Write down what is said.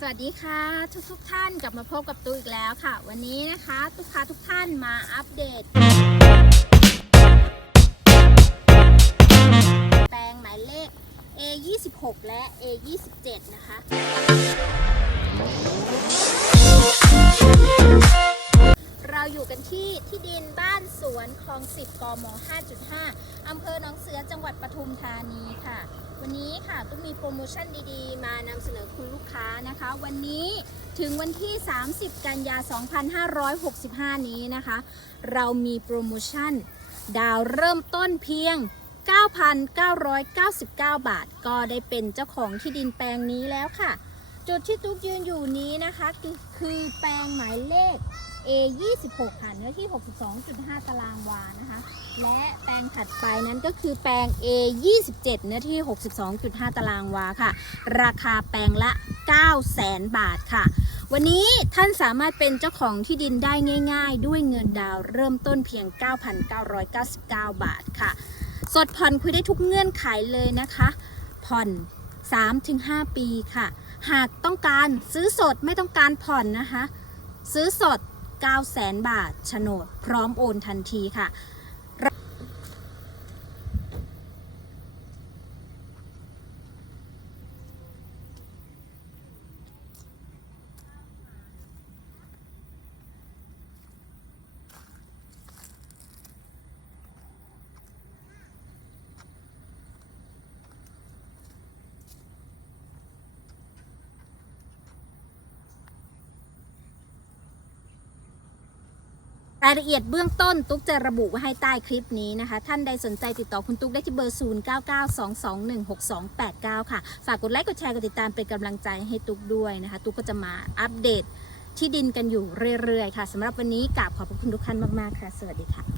สวัสดีค่ะทุกทุกท่านกลับมาพบกับตูอีกแล้วค่ะ วันนี้นะคะทุกค้าทุกท่านมาอัปเดต แปลงหมายเลข A 2 6 และ A 2 7 นะคะ กันที่ที่ดินบ้านสวนคลอง 10 กม 5.5 อำเภอหนองเสือจังหวัดปทุมธานีค่ะ วันนี้ค่ะต้องมีโปรโมชั่นดีๆ มานำเสนอคุณลูกค้านะคะ วันนี้ถึงวันที่ 30 กันยา 2565 นี้นะคะ เรามีโปรโมชั่น ดาวเริ่มต้นเพียง 9,999 บาท ก็ได้เป็นเจ้าของที่ดินแปลงนี้แล้วค่ะ จุดที่ตุ๊กยืนอยู่นี้นะคะ คือคือแปลงหมายเลข A 26ค่ะเนื้อที่ 62.5 ตารางวานะคะ และแปลงถัดไปนั้นก็คือแปลง A 27เนื้อที่ 62.5 ตารางวาค่ะ ราคาแปลงละ 900,000 บาทค่ะ วันนี้ท่านสามารถเป็นเจ้าของที่ดินได้ง่าย ๆ ด้วยเงินดาวเริ่มต้นเพียง 9,999 บาทค่ะ สดผ่อนคุยได้ทุกเงื่อนไขเลยนะคะ ผ่อน 3-5 ปีค่ะ หากต้องการซื้อสดไม่ต้องการผ่อนนะคะ ซื้อสด 900,000 บาทโฉนด พร้อมโอนทันทีค่ะ รายละเอียดเบื้องต้นตุ๊กจะระบุไว้ให้ใต้คลิปนี้นะคะ ท่านใดสนใจติดต่อคุณตุ๊กได้ที่เบอร์ 0992216289 ค่ะ ฝากกดไลค์กดแชร์กดติดตามเป็นกำลังใจให้ตุ๊กด้วยนะคะ ตุ๊กก็จะมาอัปเดตที่ดินกันอยู่เรื่อยๆ ค่ะสำหรับวันนี้กราบขอบพระคุณทุกท่านมากๆค่ะ สวัสดีค่ะ